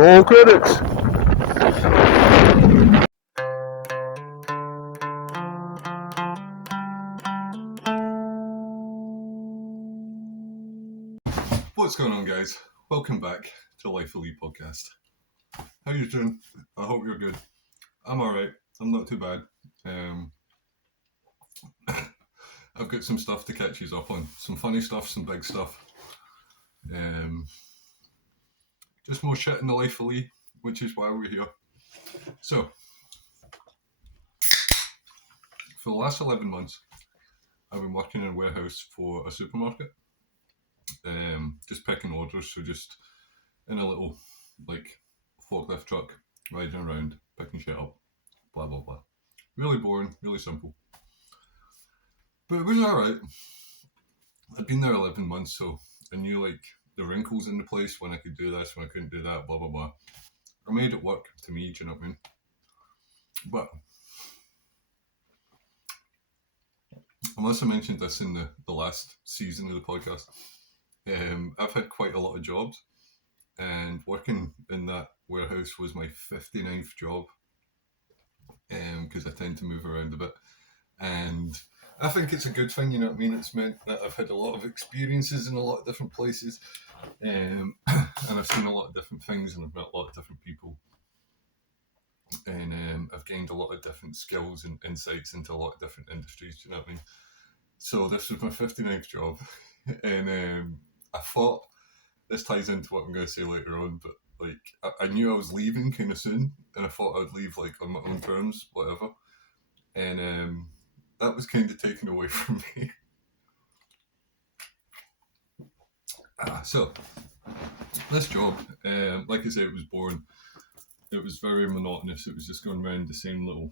Roll credits. What's going on, guys? Welcome back to Life Elite Podcast. How you doing? I hope you're good. I'm alright. I'm not too bad. I've got some stuff to catch you up on. Some funny stuff, some big stuff. Just more shit in the Life Elite, which is why we're here. So, for the last 11 months, I've been working in a warehouse for a supermarket. Just picking orders, so just in a little, forklift truck, riding around, picking shit up, blah, blah, blah. Really boring, really simple. But it was alright. I'd been there 11 months, so I knew, the wrinkles in the place, when I could do this, when I couldn't do that, blah, blah, blah. I made it work to me, do you know what I mean? But I must have mentioned this in the last season of the podcast. I've had quite a lot of jobs, and working in that warehouse was my 59th job, because I tend to move around a bit, and I think it's a good thing, you know what I mean? It's meant that I've had a lot of experiences in a lot of different places, and I've seen a lot of different things, and I've met a lot of different people, and I've gained a lot of different skills and insights into a lot of different industries, do you know what I mean? So this was my 59th job, and I thought, this ties into what I'm going to say later on, but I knew I was leaving kind of soon, and I thought I would leave on my own terms, whatever, and that was kind of taken away from me. So this job, like I say, it was boring. It was very monotonous. It was just going around the same little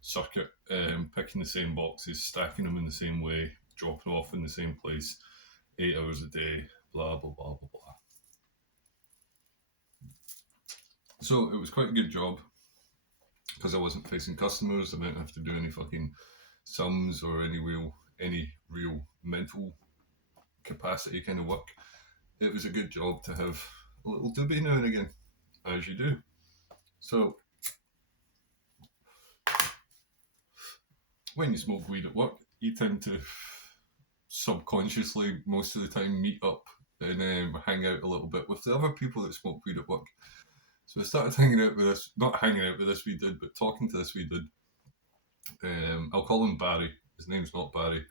circuit, picking the same boxes, stacking them in the same way, dropping off in the same place, 8 hours a day, blah, blah, blah, blah, blah. So it was quite a good job, because I wasn't facing customers. I didn't have to do any fucking sums or any real mental capacity kind of work. It was a good job to have a little doobie now and again, as you do. So when you smoke weed at work, you tend to subconsciously, most of the time, meet up and hang out a little bit with the other people that smoke weed at work. So I started hanging out with this wee dude, but talking to this wee dude. I'll call him Barry. His name's not Barry,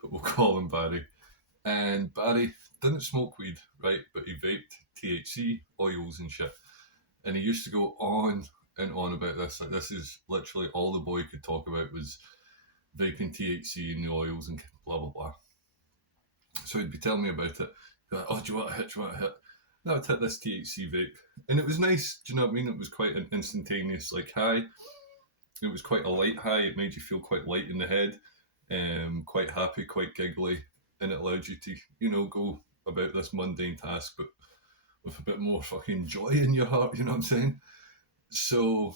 but we'll call him Barry. And Barry didn't smoke weed, right? But he vaped THC, oils and shit. And he used to go on and on about this. Like, this is literally all the boy could talk about was vaping THC and the oils and blah, blah, blah. So he'd be telling me about it. He'd be like, oh, do you want a hit? Do you want a hit? And I would hit this THC vape. And it was nice, do you know what I mean? It was quite an instantaneous high. It was quite a light high. It made you feel quite light in the head, quite happy, quite giggly. And it allowed you to, go about this mundane task, but with a bit more fucking joy in your heart, you know what I'm saying? So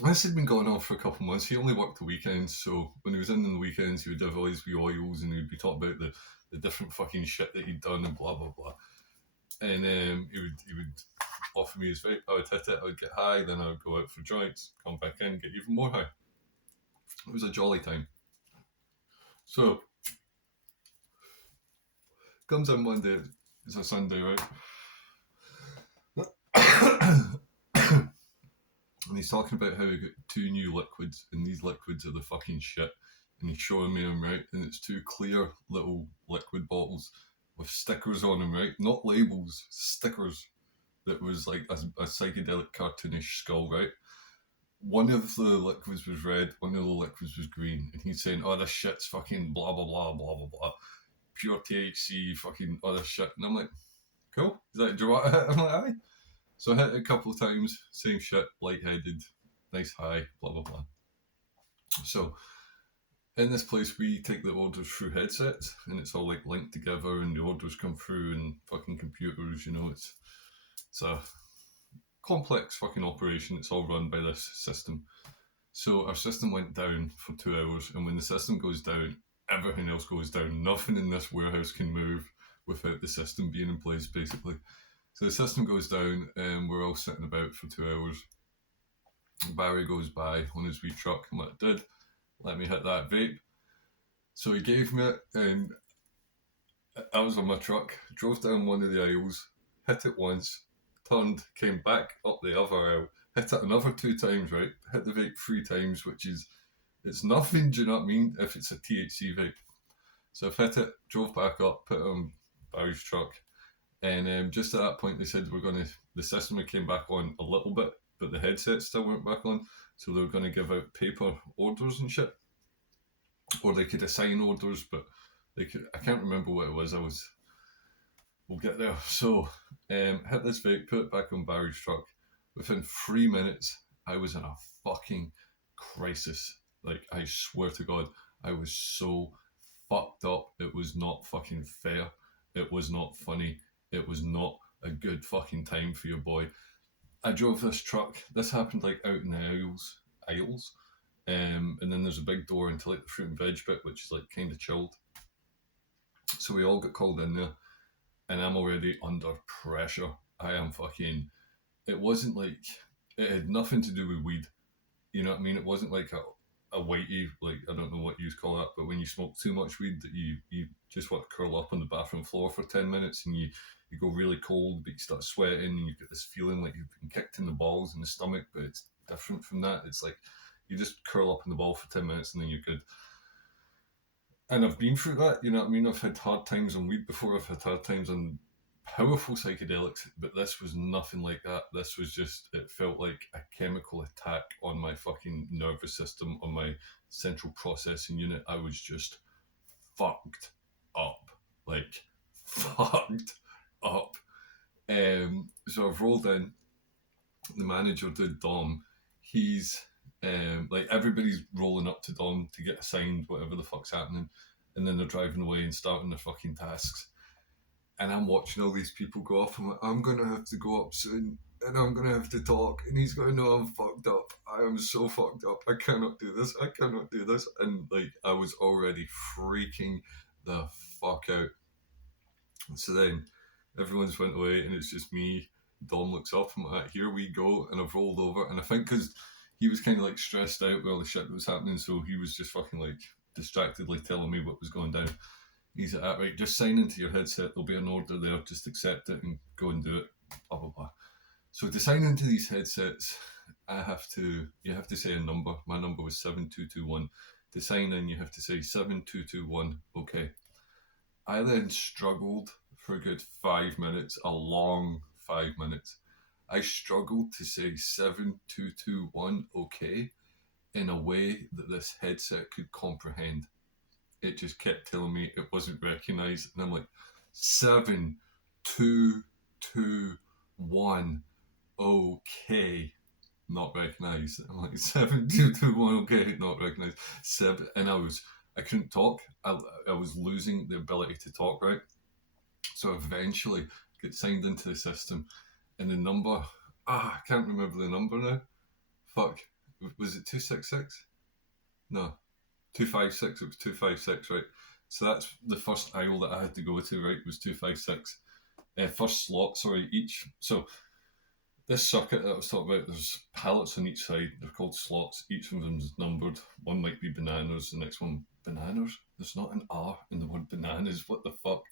this had been going on for a couple of months. He only worked the weekends, so when he was in the weekends, he would have all his wee oils, and he would be talking about the different fucking shit that he'd done and blah, blah, blah. And he would offer me his vape. I would hit it, I would get high, then I would go out for joints, come back in, get even more high. It was a jolly time. So comes in one day, it's a Sunday, right? And he's talking about how he got 2 new liquids, and these liquids are the fucking shit. And he's showing me them, right? And it's 2 clear little liquid bottles with stickers on them, right? Not labels, stickers. That was like a psychedelic cartoonish skull, right? One of the liquids was red, one of the liquids was green. And he's saying, oh, this shit's fucking blah, blah, blah, blah, blah, blah. Pure THC, fucking other shit. And I'm like, cool. He's like, do you want to hit? I'm like, aye. So I hit it a couple of times, same shit, lightheaded, nice high, blah, blah, blah. So in this place, we take the orders through headsets, and it's all linked together, and the orders come through, and fucking computers, it's a complex fucking operation. It's all run by this system. So our system went down for 2 hours, and when the system goes down, everything else goes down. Nothing in this warehouse can move without the system being in place, basically. So the system goes down, and we're all sitting about for 2 hours. Barry goes by on his wee truck. I'm like, dude, let me hit that vape. So he gave me it, and I was on my truck, drove down one of the aisles, hit it once, turned, came back up the other aisle, hit it another 2 times, right? Hit the vape 3 times, which is, it's nothing, do you know what I mean? If it's a THC vape. So I've hit it, drove back up, put it on Barry's truck, and just at that point they said the system came back on a little bit, but the headset still went back on, so they were going to give out paper orders and shit. Or they could assign orders, but I can't remember what it was. We'll get there. So, hit this vape, put it back on Barry's truck. Within 3 minutes, I was in a fucking crisis. Like, I swear to God, I was so fucked up. It was not fucking fair. It was not funny. It was not a good fucking time for your boy. I drove this truck. This happened like out in the aisles. And then there's a big door into like the fruit and veg bit, which is like kind of chilled. So we all got called in there, and I'm already under pressure. I am fucking. It wasn't like it had nothing to do with weed. You know what I mean? It wasn't like a whitey, like I don't know what you call that, but when you smoke too much weed, that you just want to curl up on the bathroom floor for 10 minutes, and you go really cold, but you start sweating, and you get this feeling like you've been kicked in the balls and the stomach, but it's different from that. It's like you just curl up in the ball for 10 minutes and then you're good. And I've been through that, you know what I mean? I've had hard times on weed before, I've had hard times on powerful psychedelics, but this was nothing like that. This was just, it felt like a chemical attack on my fucking nervous system, on my central processing unit. I was just fucked up. Like, fucked up. So I've rolled in, the manager did Dom. He's like everybody's rolling up to Dom to get assigned whatever the fuck's happening, and then they're driving away and starting their fucking tasks. And I'm watching all these people go off. I'm like, I'm gonna have to go up soon, and I'm gonna have to talk. And he's gonna know I'm fucked up. I am so fucked up. I cannot do this. I cannot do this. And like, I was already freaking the fuck out. So then everyone's went away, and it's just me. Dom looks up and I'm like, here we go. And I've rolled over. And I think because he was kind of like stressed out with all the shit that was happening, so he was just fucking like distractedly telling me what was going down. He's like, right, just sign into your headset. There'll be an order there. Just accept it and go and do it. Blah, blah, blah. So to sign into these headsets, you have to say a number. My number was 7221. To sign in, you have to say 7221. Okay. I then struggled for a good 5 minutes, a long 5 minutes. I struggled to say 7221 okay in a way that this headset could comprehend. It just kept telling me it wasn't recognised, and I'm like, 7221 okay, not recognised. I'm like, 7221 okay, not recognised. And I couldn't talk. I was losing the ability to talk, right? So eventually get signed into the system, and the number, I can't remember the number now. Fuck, was it 266? No, 256. It was 256, right? So that's the first aisle that I had to go to, right? Was 256. First slot, sorry, each. So this circuit that I was talking about, there's pallets on each side. They're called slots. Each of them's numbered. One might be bananas. The next one, bananas? There's not an R in the word bananas. What the fuck?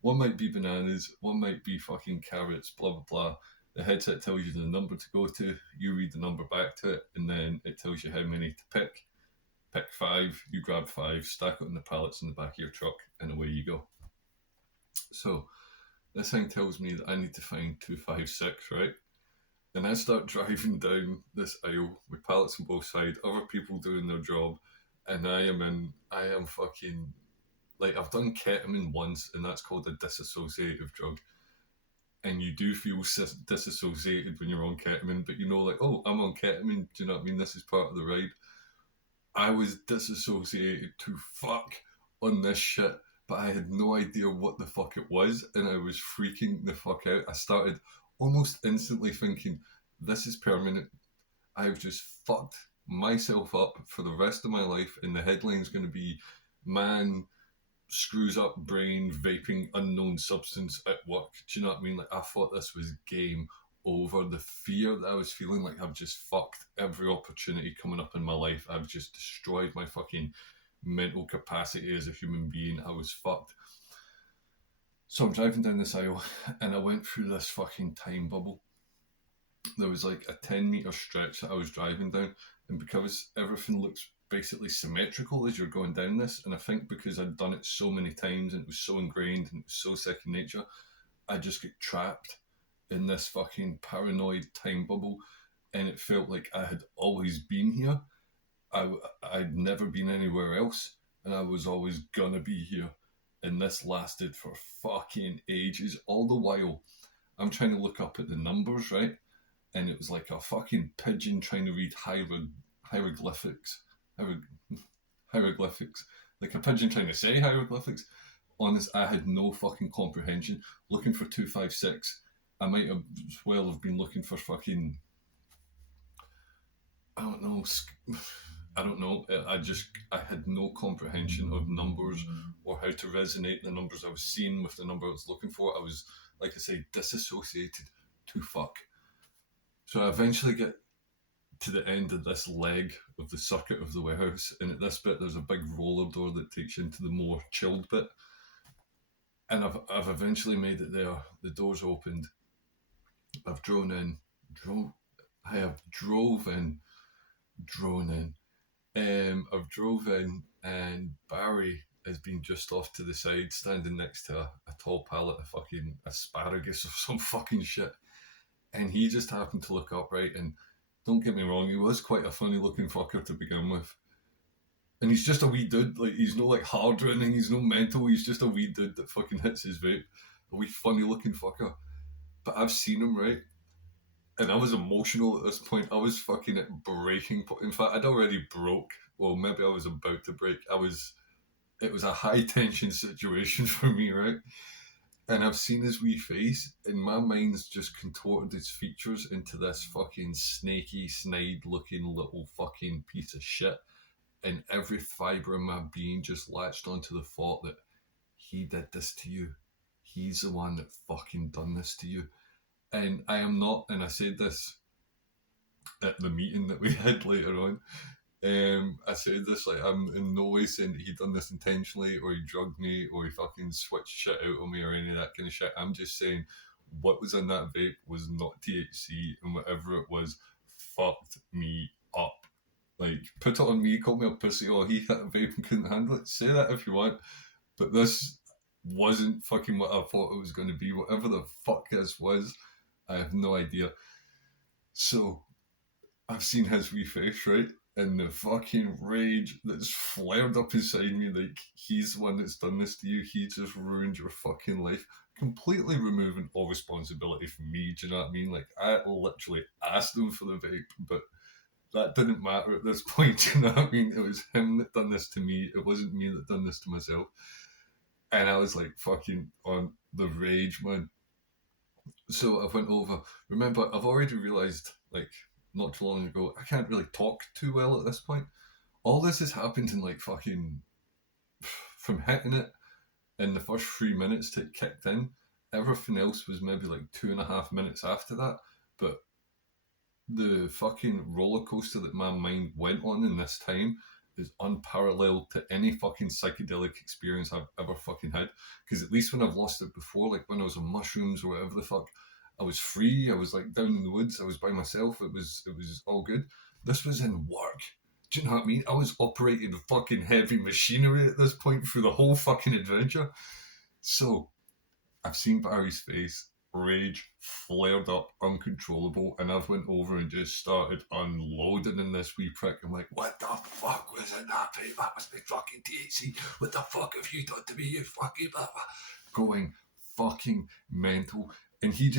One might be bananas. One might be fucking carrots. Blah, blah, blah. The headset tells you the number to go to. You read the number back to it, and then it tells you how many to pick. Pick 5. You grab 5. Stack it on the pallets in the back of your truck, and away you go. So this thing tells me that I need to find 256, right? And I start driving down this aisle with pallets on both sides, other people doing their job, and I am fucking, like, I've done ketamine once, and that's called a disassociative drug. And you do feel disassociated when you're on ketamine, but you know, like, oh, I'm on ketamine, do you know what I mean? This is part of the ride. I was disassociated to fuck on this shit, but I had no idea what the fuck it was, and I was freaking the fuck out. I started almost instantly thinking, this is permanent. I've just fucked myself up for the rest of my life, and the headline's going to be, man screws up brain, vaping unknown substance at work. Do you know what I mean? Like, I thought this was game over. The fear that I was feeling, like I've just fucked every opportunity coming up in my life. I've just destroyed my fucking mental capacity as a human being. I was fucked. So I'm driving down this aisle and I went through this fucking time bubble. There was like a 10-meter stretch that I was driving down, and because everything looks basically symmetrical as you're going down this, and I think because I'd done it so many times and it was so ingrained and it was so second nature, I just get trapped in this fucking paranoid time bubble, and it felt like I had always been here. I'd never been anywhere else, and I was always gonna be here. And this lasted for fucking ages. All the while, I'm trying to look up at the numbers, right? And it was like a fucking pigeon trying to read hieroglyphics. Hieroglyphics. Like a pigeon trying to say hieroglyphics. Honest, I had no fucking comprehension. Looking for 256. I might have well have been looking for fucking, I don't know. I had no comprehension of numbers or how to resonate the numbers I was seeing with the number I was looking for. I was, like I say, disassociated to fuck. So I eventually get to the end of this leg of the circuit of the warehouse, and at this bit there's a big roller door that takes you into the more chilled bit. And I've eventually made it there. The door's opened. I've drone in. I've drove in. I've drove in, and Barry has been just off to the side, standing next to a tall pallet of fucking asparagus or some fucking shit. And he just happened to look up, right? And don't get me wrong, he was quite a funny looking fucker to begin with. And he's just a wee dude, like he's no like hard or anything, he's no mental, he's just a wee dude that fucking hits his vape. A wee funny looking fucker. But I've seen him, right? And I was emotional at this point. I was fucking at breaking point. In fact, I'd already broke. Well, maybe I was about to break. It was a high tension situation for me, right? And I've seen his wee face, and my mind's just contorted its features into this fucking snaky, snide looking little fucking piece of shit. And every fibre of my being just latched onto the thought that he did this to you. He's the one that fucking done this to you. And I am not, and I said this at the meeting that we had later on, I said this, like, I'm in no way saying that he done this intentionally, or he drugged me, or he fucking switched shit out on me, or any of that kind of shit. I'm just saying what was in that vape was not THC, and whatever it was fucked me up. Like, put it on me, call me a pussy, or he hit a vape and couldn't handle it. Say that if you want, but this wasn't fucking what I thought it was going to be. Whatever the fuck this was, I have no idea. So I've seen his wee face, right? And the fucking rage that's flared up inside me, like, he's the one that's done this to you, he just ruined your fucking life, completely removing all responsibility from me, do you know what I mean? Like, I literally asked him for the vape, but that didn't matter at this point, do you know what I mean? It was him that done this to me, it wasn't me that done this to myself. And I was like fucking on the rage, man. So I went over, remember, I've already realised, like, not too long ago, I can't really talk too well at this point. All this has happened in like fucking, from hitting it in the first 3 minutes to it kicked in. Everything else was maybe like 2.5 minutes after that. But the fucking roller coaster that my mind went on in this time is unparalleled to any fucking psychedelic experience I've ever fucking had. Because at least when I've lost it before, like when I was on mushrooms or whatever the fuck, I was free. I was like down in the woods. I was by myself. It was all good. This was in work. Do you know what I mean? I was operating fucking heavy machinery at this point through the whole fucking adventure. So I've seen Barry's face. Rage flared up, uncontrollable, and I've went over and just started unloading in this wee prick. I'm like, what the fuck was in that vape? That was my fucking THC. What the fuck have you done to me, you fucking blah, blah. Going fucking mental. And he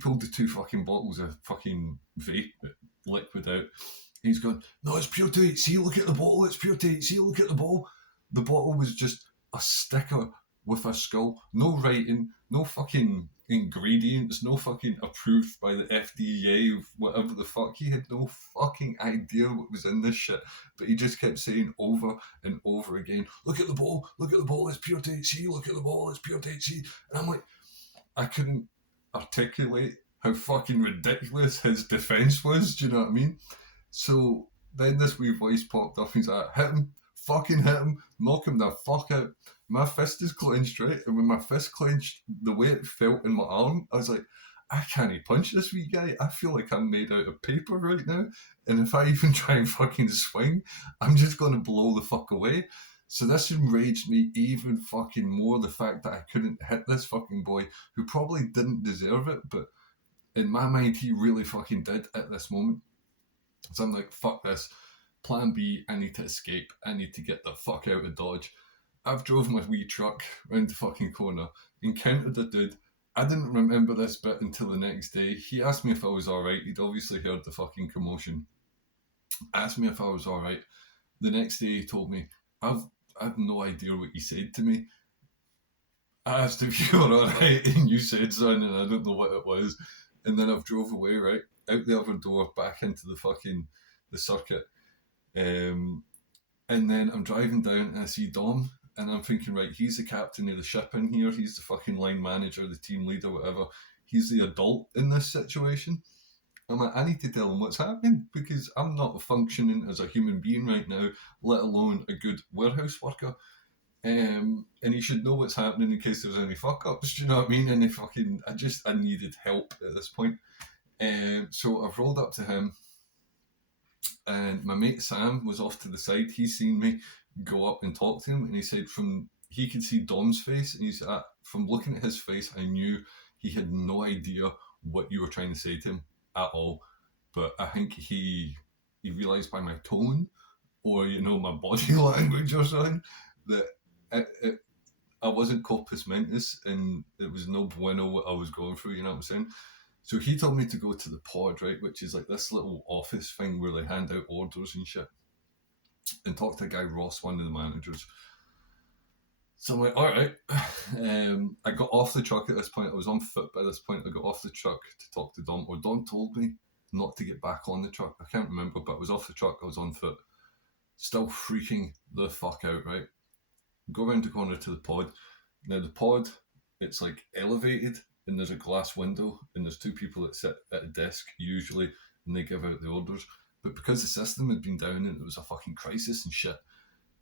pulled the 2 fucking bottles of fucking vape liquid out. He's going, no, it's pure THC, look at the bottle, it's pure THC, look at the bottle. The bottle was just a sticker with a skull, no writing, no fucking ingredients, no fucking approved by the FDA, whatever the fuck. He had no fucking idea what was in this shit, but he just kept saying over and over again, look at the bowl, it's pure THC, look at the bowl, it's pure THC. And I'm like, I couldn't articulate how fucking ridiculous his defence was, do you know what I mean? So then this wee voice popped up, he's like, hit him, fucking hit him, knock him the fuck out. My fist is clenched, right? And when my fist clenched, the way it felt in my arm, I was like, I can't punch this wee guy. I feel like I'm made out of paper right now. And if I even try and fucking swing, I'm just going to blow the fuck away. So this enraged me even fucking more, the fact that I couldn't hit this fucking boy who probably didn't deserve it, but in my mind, he really fucking did at this moment. So I'm like, fuck this. Plan B, I need to escape. I need to get the fuck out of Dodge. I've drove my wee truck round the fucking corner, encountered a dude. I didn't remember this bit until the next day. He asked me if I was alright. He'd obviously heard the fucking commotion. Asked me if I was alright. The next day he told me, I have no idea what he said to me. I asked if you were alright and you said something and I don't know what it was. And then I've drove away, right? Out the other door, back into the circuit. And then I'm driving down and I see Dom, and I'm thinking, right, he's the captain of the ship in here, he's the fucking line manager, the team leader, whatever. He's the adult in this situation. I'm like, I need to tell him what's happening because I'm not functioning as a human being right now, let alone a good warehouse worker. And he should know what's happening in case there's any fuck ups. Do you know what I mean? And I needed help at this point. So I've rolled up to him, and my mate Sam was off to the side. He's seen me go up and talk to him, and he said he could see Dom's face, and he said from looking at his face, I knew he had no idea what you were trying to say to him at all. But I think he realised by my tone, or my body language or something, that I wasn't corpus mentis, and it was no bueno what I was going through. You know what I'm saying? So he told me to go to the pod, right, which is like this little office thing where they hand out orders and shit, and talk to a guy, Ross, one of the managers. So I'm like, all right. I got off the truck at this point. I was on foot by this point. I got off the truck to talk to Dom, or Dom told me not to get back on the truck. I can't remember, but I was off the truck. I was on foot. Still freaking the fuck out, right? Go around the corner to the pod. Now, the pod, it's like elevated, and there's a glass window, and there's two people that sit at a desk usually, and they give out the orders. But because the system had been down and it was a fucking crisis and shit,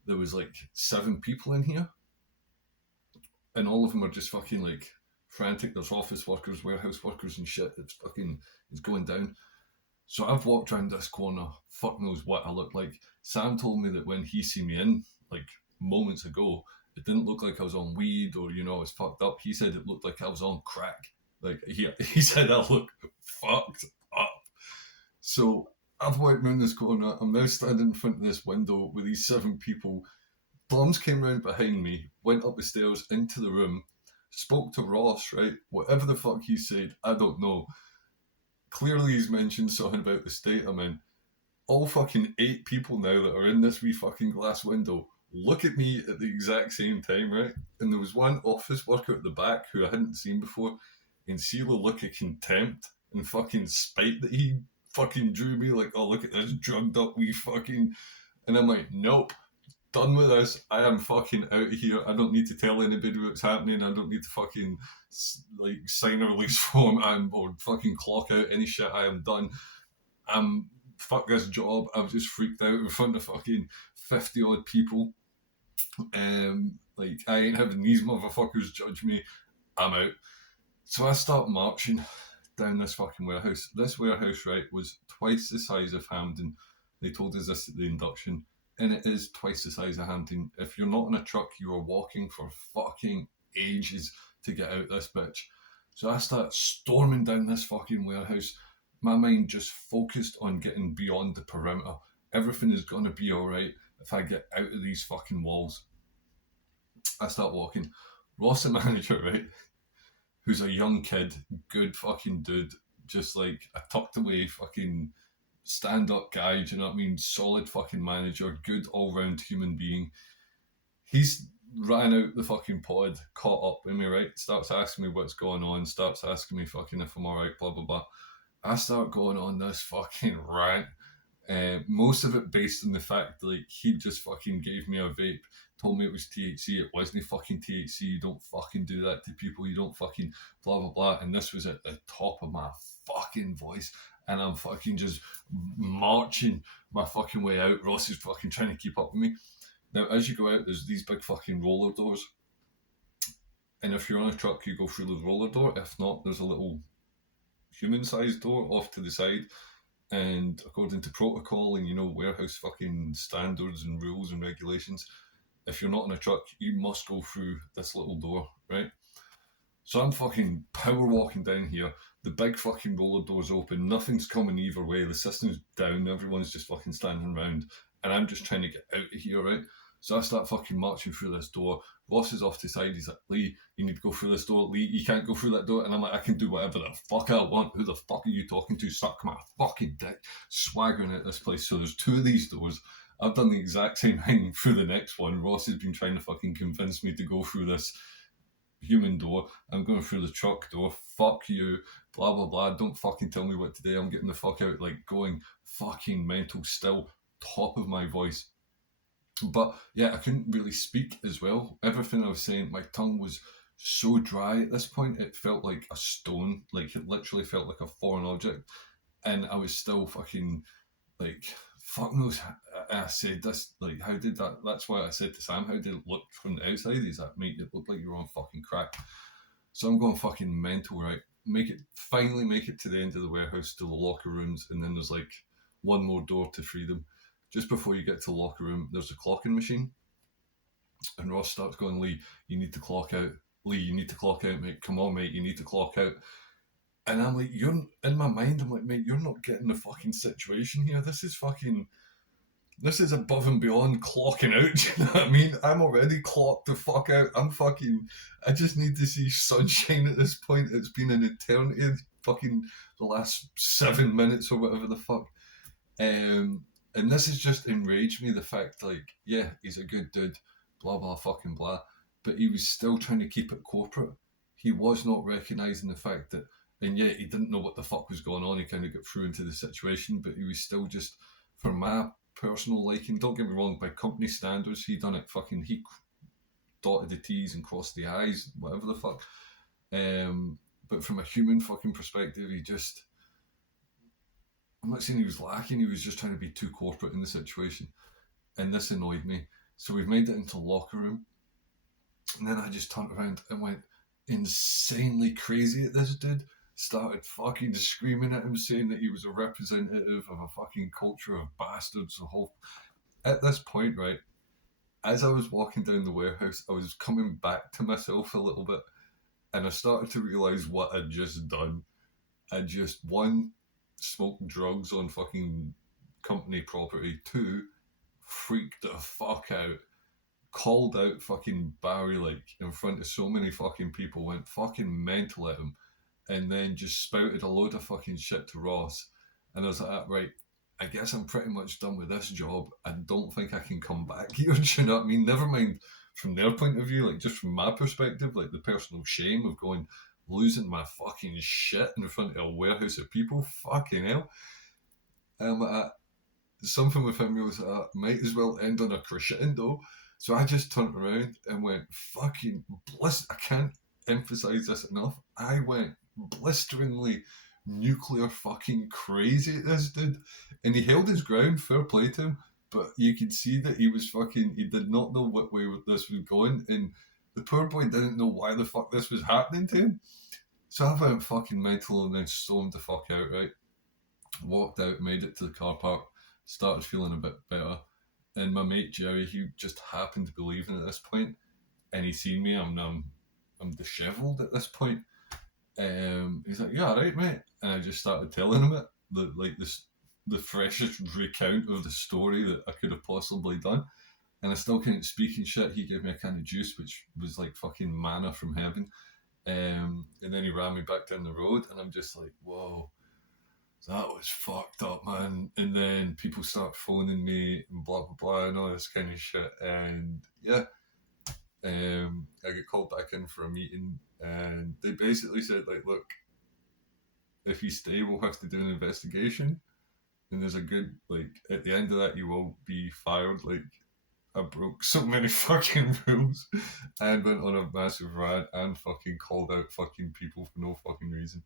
there was like 7 people in here, and all of them are just fucking like frantic. There's office workers, warehouse workers and shit. It's going down. So I've walked around this corner, fuck knows what I look like. Sam told me that when he seen me in, like moments ago, it didn't look like I was on weed or, I was fucked up. He said it looked like I was on crack. Like, he said I look fucked up. So I've walked around this corner. I'm now standing in front of this window with these 7 people. Blums came round behind me, went up the stairs into the room, spoke to Ross, right? Whatever the fuck he said, I don't know. Clearly he's mentioned something about the state I'm in. All fucking 8 people now that are in this wee fucking glass window look at me at the exact same time, right? And there was one office worker at the back who I hadn't seen before, and see the look of contempt and fucking spite that he fucking drew me, like, oh, look at this drugged up wee fucking... And I'm like, nope, done with this. I am fucking out of here. I don't need to tell anybody what's happening. I don't need to fucking like sign a release form or fucking clock out any shit. I am done. Fuck this job. I was just freaked out in front of fucking 50 odd people. Like, I ain't having these motherfuckers judge me. I'm out. So I start marching down this fucking warehouse. This warehouse, right, was twice the size of Hampden. They told us this at the induction. And it is twice the size of Hampden. If you're not in a truck, you are walking for fucking ages to get out this bitch. So I start storming down this fucking warehouse. My mind just focused on getting beyond the perimeter. Everything is going to be alright if I get out of these fucking walls. I start walking. Ross, the manager, right, who's a young kid, good fucking dude, just like a tucked away fucking stand-up guy, do you know what I mean? Solid fucking manager, good all-round human being. He's ran out the fucking pod, caught up with me, right? Starts asking me what's going on, starts asking me fucking if I'm alright, blah, blah, blah. I start going on this fucking rant. Most of it based on the fact that like he just fucking gave me a vape, told me it was THC. It wasn't fucking THC. You don't fucking do that to people. You don't fucking blah blah blah. And this was at the top of my fucking voice, and I'm fucking just marching my fucking way out. Ross is fucking trying to keep up with me. Now, as you go out, there's these big fucking roller doors, and if you're on a truck, you go through the roller door. If not, there's a little human-sized door off to the side. And according to protocol and warehouse fucking standards and rules and regulations, if you're not in a truck, you must go through this little door, right? So I'm fucking power walking down here. The big fucking roller door's open. Nothing's coming either way. The system's down. Everyone's just fucking standing around. And I'm just trying to get out of here, right? So I start fucking marching through this door. Ross is off to the side. He's like, Lee, you need to go through this door. Lee, you can't go through that door. And I'm like, I can do whatever the fuck I want. Who the fuck are you talking to? Suck my fucking dick. Swaggering at this place. So there's two of these doors. I've done the exact same thing through the next one. Ross has been trying to fucking convince me to go through this human door. I'm going through the truck door. Fuck you. Blah, blah, blah. Don't fucking tell me what to do. I'm getting the fuck out. Like, going fucking mental still. Top of my voice. But yeah, I couldn't really speak as well. Everything I was saying, my tongue was so dry at this point, it felt like a stone. Like, it literally felt like a foreign object. And I was still fucking, like, fuck knows. I said this, like, how did that? That's why I said to Sam, how did it look from the outside? He's like, mate, it looked like you were on fucking crack. So I'm going fucking mental, right? Finally make it to the end of the warehouse, to the locker rooms, and then there's like one more door to freedom. Just before you get to the locker room, there's a clocking machine. And Ross starts going, Lee, you need to clock out. Lee, you need to clock out, mate. Come on, mate, you need to clock out. And I'm like, you're in my mind, I'm like, mate, you're not getting the fucking situation here. This is above and beyond clocking out. Do you know what I mean? I'm already clocked the fuck out. I just need to see sunshine at this point. It's been an eternity, fucking the last 7 minutes or whatever the fuck. And this has just enraged me, the fact, like, yeah, he's a good dude, blah, blah, fucking blah, but he was still trying to keep it corporate. He was not recognising the fact that, and yet he didn't know what the fuck was going on. He kind of got through into the situation, but he was still just, for my personal liking, don't get me wrong, by company standards, he dotted the T's and crossed the I's, whatever the fuck. But from a human fucking perspective, I'm not saying he was lacking, he was just trying to be too corporate in the situation. And this annoyed me. So we've made it into the locker room. And then I just turned around and went insanely crazy at this dude. Started fucking screaming at him, saying that he was a representative of a fucking culture of bastards. At this point, right, as I was walking down the warehouse, I was coming back to myself a little bit. And I started to realise what I'd just done. I just, one, smoked drugs on fucking company property. Two, freaked the fuck out. Called out fucking Barry like in front of so many fucking people, went fucking mental at him, and then just spouted a load of fucking shit to Ross. And I was like, right, I guess I'm pretty much done with this job. I don't think I can come back here. Do you know what I mean? Never mind from their point of view, like just from my perspective, like the personal shame of losing my fucking shit in front of a warehouse of people. Fucking hell. Something within me was like, might as well end on a crescendo. So I just turned around and went fucking I can't emphasize this enough. I went blisteringly nuclear fucking crazy at this dude. And he held his ground, fair play to him, but you could see that he did not know what way this was going, and the poor boy didn't know why the fuck this was happening to him. So I went fucking mental and then stormed the fuck out, right? Walked out, made it to the car park, started feeling a bit better. And my mate Jerry, he just happened to be leaving at this point, and he seen me. I'm dishevelled at this point. He's like, "You alright, mate?" And I just started telling him the freshest recount of the story that I could have possibly done. And I still couldn't speak and shit. He gave me a can of juice, which was like fucking manna from heaven. And then he ran me back down the road, and I'm just like, whoa, that was fucked up, man. And then people start phoning me and blah, blah, blah, and all this kind of shit. And yeah, I got called back in for a meeting, and they basically said, like, look, if you stay, we'll have to do an investigation. And there's a good, like, at the end of that, you will be fired. Like, I broke so many fucking rules and went on a massive rant and fucking called out fucking people for no fucking reason.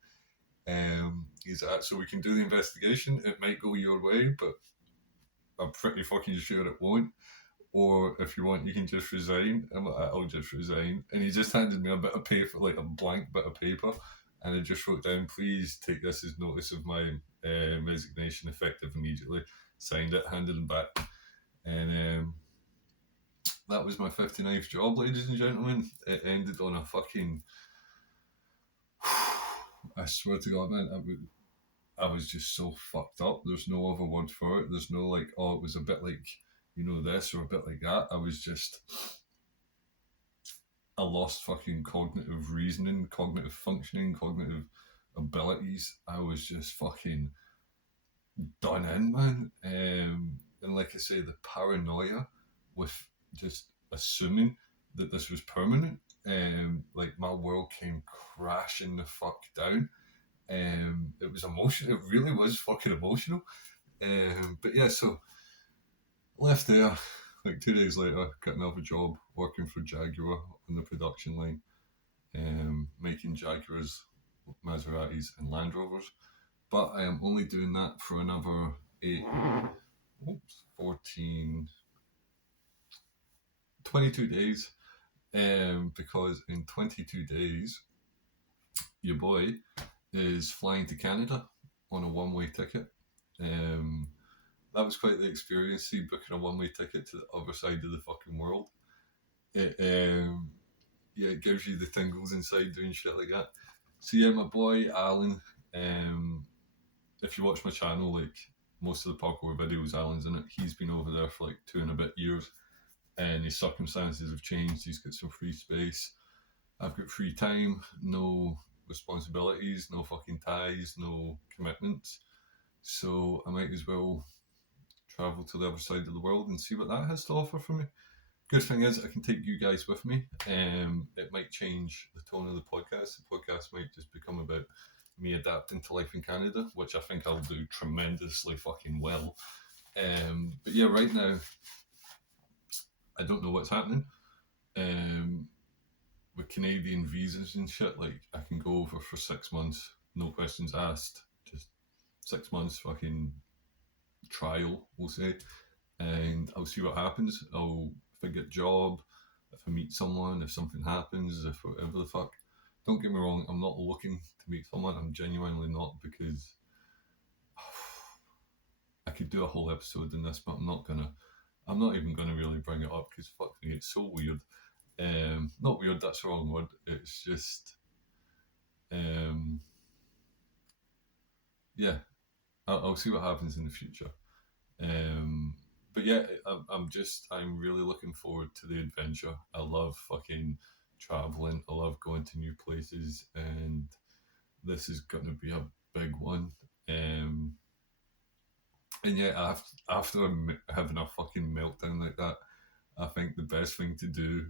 He's at, so we can do the investigation. It might go your way, but I'm pretty fucking sure it won't. Or if you want, you can just resign. I'm like, I'll just resign. And he just handed me a bit of paper, like a blank bit of paper, and I just wrote down, please take this as notice of my resignation effective immediately. Signed it, handed him back. And that was my 59th job, ladies and gentlemen. It ended on a fucking... I swear to God, man, I was just so fucked up. There's no other word for it. There's no like, oh, it was a bit like, you know, this or a bit like that. I was just... I lost fucking cognitive reasoning, cognitive functioning, cognitive abilities. I was just fucking done in, man. And like I say, the paranoia with just assuming that this was permanent, like my world came crashing the fuck down. It was emotional. It really was fucking emotional. But yeah, so left there. Like 2 days later, got another job working for Jaguar on the production line, making Jaguars, Maseratis, and Land Rovers. But I am only doing that for another 22 days. Because in 22 days, your boy is flying to Canada on a one-way ticket. That was quite the experience, see, booking a one-way ticket to the other side of the fucking world. It gives you the tingles inside doing shit like that. So yeah, my boy Alan, if you watch my channel, like most of the parkour videos, Alan's in it. He's been over there for like 2 and a bit years, and his circumstances have changed. He's got some free space. I've got free time, no responsibilities, no fucking ties, no commitments. So I might as well travel to the other side of the world and see what that has to offer for me. Good thing is I can take you guys with me. It might change the tone of the podcast. The podcast might just become about me adapting to life in Canada, which I think I'll do tremendously fucking well. But yeah, right now, I don't know what's happening. With Canadian visas and shit, like I can go over for 6 months, no questions asked, just 6 months fucking trial, we'll say, and I'll see what happens. If I get a job, if I meet someone, if something happens, if whatever the fuck. Don't get me wrong, I'm not looking to meet someone. I'm genuinely not, because I could do a whole episode in this, but I'm not even gonna really bring it up, because fuck me, it's so weird. Not weird, that's the wrong word. It's just, yeah, I'll see what happens in the future. But yeah, I'm really looking forward to the adventure. I love fucking traveling. I love going to new places, and this is going to be a big one. And yeah, after having a fucking meltdown like that, I think the best thing to do,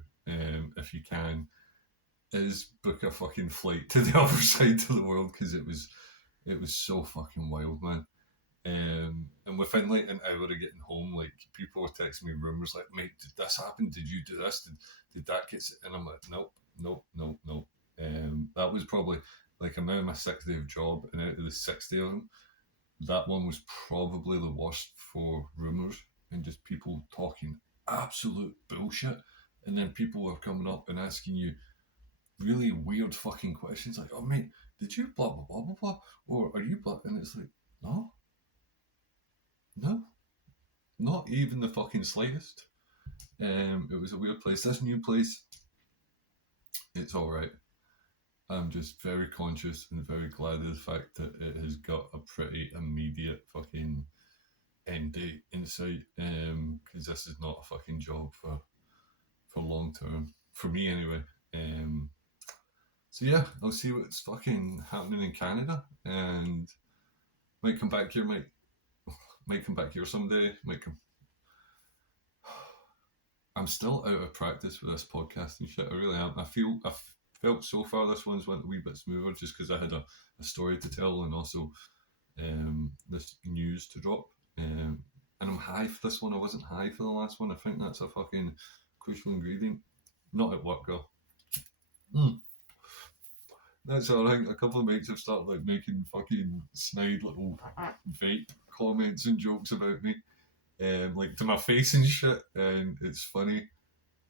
if you can, is book a fucking flight to the other side of the world, because it was so fucking wild, man. And within like an hour of getting home, like people were texting me rumors like, mate, did this happen? Did you do this? Did that get... And I'm like, nope. That was probably, like, I'm now in my 6th day of job, and out of the 60 of them, that one was probably the worst for rumors and just people talking absolute bullshit. And then people were coming up and asking you really weird fucking questions like, oh mate, did you blah blah blah blah blah, or are you blah? And it's like, no, not even the fucking slightest. It was a weird place. This new place, it's alright. I'm just very conscious and very glad of the fact that it has got a pretty immediate fucking end date in sight, because this is not a fucking job for long term, for me anyway. So yeah, I'll see what's fucking happening in Canada, and might come back here, might come back here someday, might come... I'm still out of practice with this podcasting shit. I really am. I've felt so far this one's went a wee bit smoother just because I had a story to tell and also this news to drop. And I'm high for this one. I wasn't high for the last one. I think that's a fucking crucial ingredient. Not at work, though. That's all right. A couple of mates have started like making fucking snide little vape comments and jokes about me, like to my face and shit, and it's funny.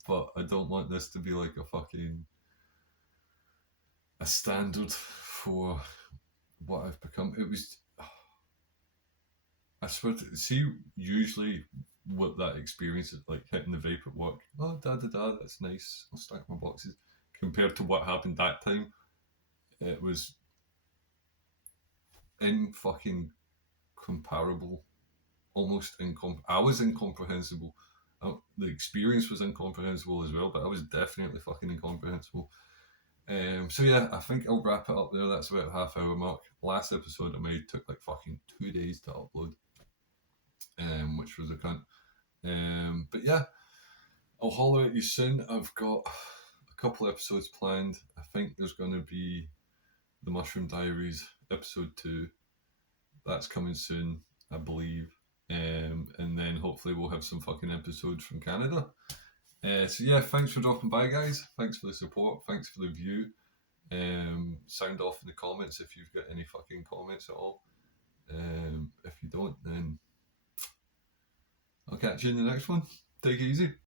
But I don't want this to be like a standard for what I've become. It was, I swear to see, usually what that experience is like hitting the vape at work. Oh, that's nice. I'll stack my boxes. Compared to what happened that time, it was in fucking comparable, almost I was incomprehensible. The experience was incomprehensible as well, but I was definitely fucking incomprehensible. So yeah, I think I'll wrap it up there. That's about half-hour mark. Last episode I made took like fucking 2 days to upload, which was a cunt. But yeah, I'll holler at you soon. I've got a couple episodes planned. I think there's going to be the Mushroom Diaries episode 2. That's coming soon, I believe. And then hopefully we'll have some fucking episodes from Canada. So yeah, thanks for dropping by, guys. Thanks for the support. Thanks for the view. Sound off in the comments if you've got any fucking comments at all. If you don't, then I'll catch you in the next one. Take it easy.